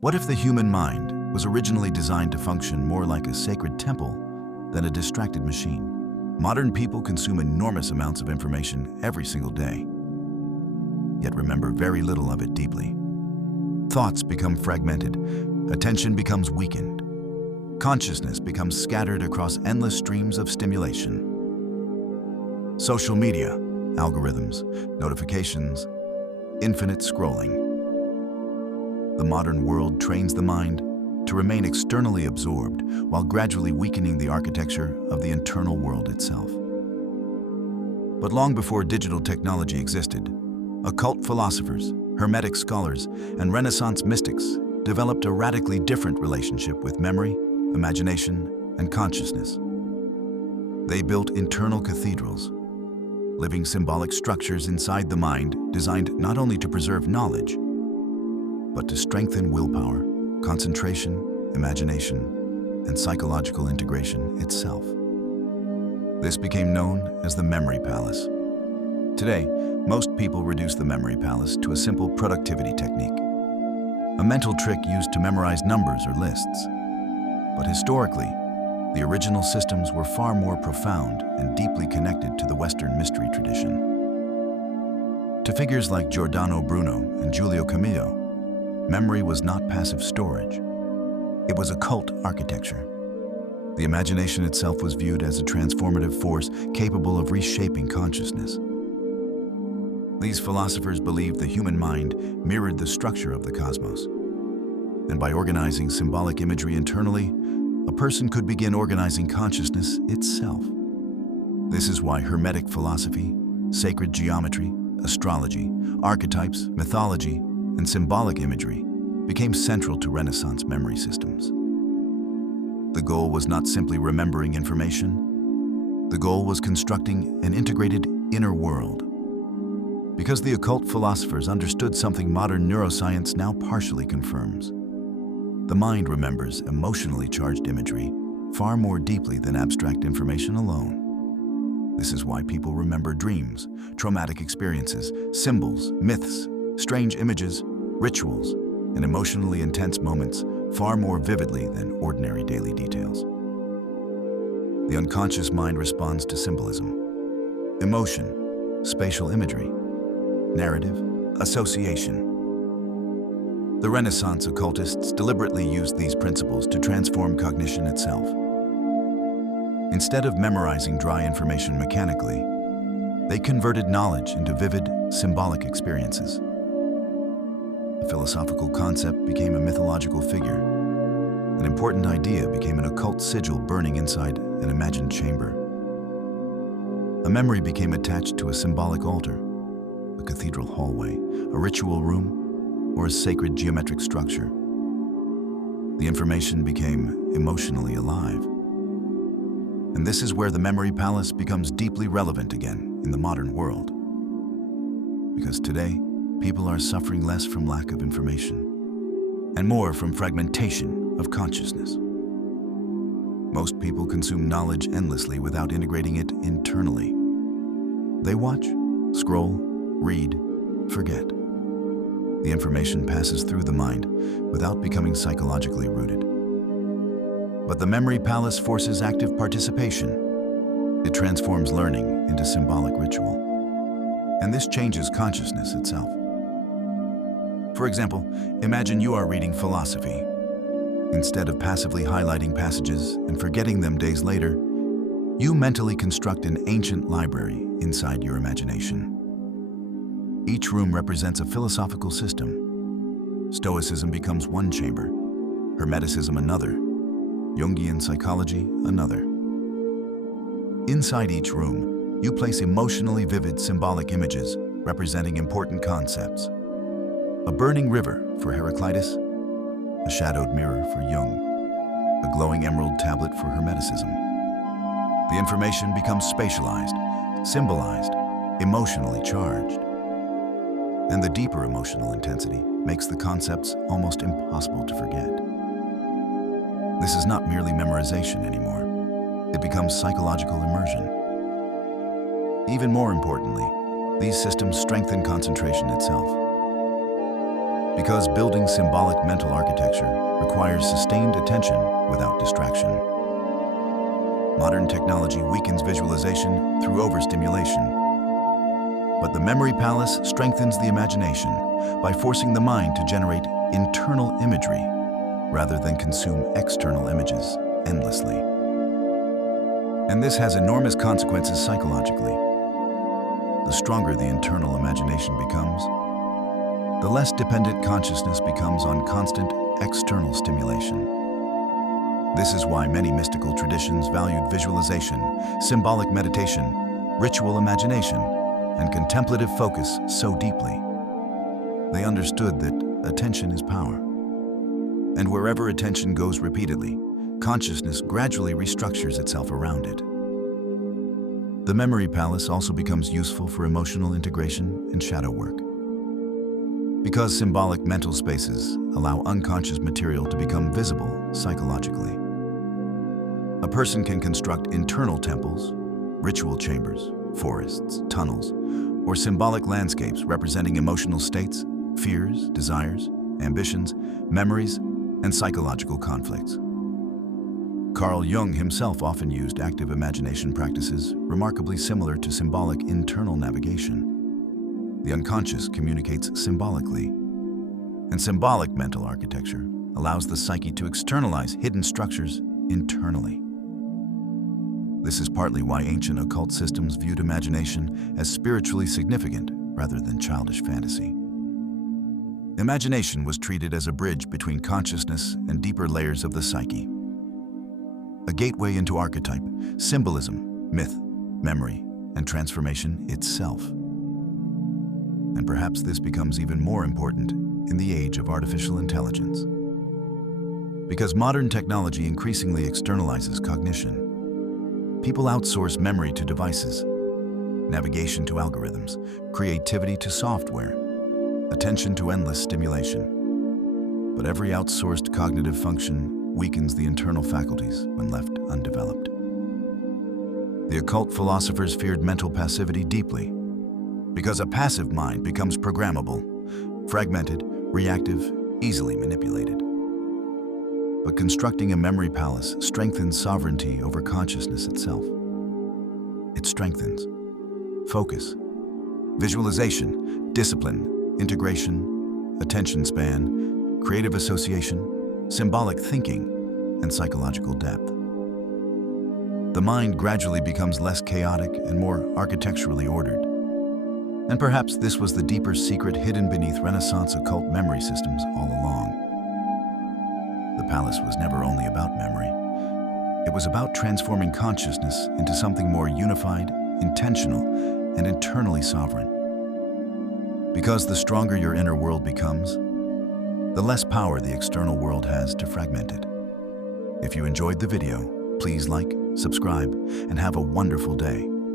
What if the human mind was originally designed to function more like a sacred temple than a distracted machine? Modern people consume enormous amounts of information every single day, yet remember very little of it deeply. Thoughts become fragmented, attention becomes weakened, consciousness becomes scattered across endless streams of stimulation. Social media, algorithms, notifications, infinite scrolling. The modern world trains the mind to remain externally absorbed while gradually weakening the architecture of the internal world itself. But long before digital technology existed, occult philosophers, Hermetic scholars, and Renaissance mystics developed a radically different relationship with memory, imagination, and consciousness. They built internal cathedrals, living symbolic structures inside the mind designed not only to preserve knowledge, but to strengthen willpower, concentration, imagination, and psychological integration itself. This became known as the memory palace. Today, most people reduce the memory palace to a simple productivity technique, a mental trick used to memorize numbers or lists. But historically, the original systems were far more profound and deeply connected to the Western mystery tradition. To figures like Giordano Bruno and Giulio Camillo, memory was not passive storage. It was occult architecture. The imagination itself was viewed as a transformative force capable of reshaping consciousness. These philosophers believed the human mind mirrored the structure of the cosmos. And by organizing symbolic imagery internally, a person could begin organizing consciousness itself. This is why Hermetic philosophy, sacred geometry, astrology, archetypes, mythology, and symbolic imagery became central to Renaissance memory systems. The goal was not simply remembering information. The goal was constructing an integrated inner world. Because the occult philosophers understood something modern neuroscience now partially confirms. The mind remembers emotionally charged imagery far more deeply than abstract information alone. This is why people remember dreams, traumatic experiences, symbols, myths, strange images, rituals, and emotionally intense moments far more vividly than ordinary daily details. The unconscious mind responds to symbolism, emotion, spatial imagery, narrative, association. The Renaissance occultists deliberately used these principles to transform cognition itself. Instead of memorizing dry information mechanically, they converted knowledge into vivid, symbolic experiences. A philosophical concept became a mythological figure. An important idea became an occult sigil burning inside an imagined chamber. A memory became attached to a symbolic altar, a cathedral hallway, a ritual room, or a sacred geometric structure. The information became emotionally alive. And this is where the memory palace becomes deeply relevant again in the modern world. Because today, people are suffering less from lack of information and more from fragmentation of consciousness. Most people consume knowledge endlessly without integrating it internally. They watch, scroll, read, forget. The information passes through the mind without becoming psychologically rooted. But the memory palace forces active participation. It transforms learning into symbolic ritual. And this changes consciousness itself. For example, imagine you are reading philosophy. Instead of passively highlighting passages and forgetting them days later, you mentally construct an ancient library inside your imagination. Each room represents a philosophical system. Stoicism becomes one chamber, Hermeticism another, Jungian psychology another. Inside each room, you place emotionally vivid symbolic images representing important concepts. A burning river for Heraclitus, a shadowed mirror for Jung, a glowing emerald tablet for Hermeticism. The information becomes spatialized, symbolized, emotionally charged. And the deeper emotional intensity makes the concepts almost impossible to forget. This is not merely memorization anymore. It becomes psychological immersion. Even more importantly, these systems strengthen concentration itself. Because building symbolic mental architecture requires sustained attention without distraction. Modern technology weakens visualization through overstimulation. But the memory palace strengthens the imagination by forcing the mind to generate internal imagery rather than consume external images endlessly. And this has enormous consequences psychologically. The stronger the internal imagination becomes, the less dependent consciousness becomes on constant external stimulation. This is why many mystical traditions valued visualization, symbolic meditation, ritual imagination, and contemplative focus so deeply. They understood that attention is power. And wherever attention goes repeatedly, consciousness gradually restructures itself around it. The memory palace also becomes useful for emotional integration and shadow work. Because symbolic mental spaces allow unconscious material to become visible psychologically. A person can construct internal temples, ritual chambers, forests, tunnels, or symbolic landscapes representing emotional states, fears, desires, ambitions, memories, and psychological conflicts. Carl Jung himself often used active imagination practices remarkably similar to symbolic internal navigation. The unconscious communicates symbolically, and symbolic mental architecture allows the psyche to externalize hidden structures internally. This is partly why ancient occult systems viewed imagination as spiritually significant rather than childish fantasy. Imagination was treated as a bridge between consciousness and deeper layers of the psyche. A gateway into archetype, symbolism, myth, memory, and transformation itself. And perhaps this becomes even more important in the age of artificial intelligence. Because modern technology increasingly externalizes cognition, people outsource memory to devices, navigation to algorithms, creativity to software, attention to endless stimulation. But every outsourced cognitive function weakens the internal faculties when left undeveloped. The occult philosophers feared mental passivity deeply, because a passive mind becomes programmable, fragmented, reactive, easily manipulated. But constructing a memory palace strengthens sovereignty over consciousness itself. It strengthens focus, visualization, discipline, integration, attention span, creative association, symbolic thinking, and psychological depth. The mind gradually becomes less chaotic and more architecturally ordered. And perhaps this was the deeper secret hidden beneath Renaissance occult memory systems all along. The palace was never only about memory. It was about transforming consciousness into something more unified, intentional, and internally sovereign. Because the stronger your inner world becomes, the less power the external world has to fragment it. If you enjoyed the video, please like, subscribe, and have a wonderful day.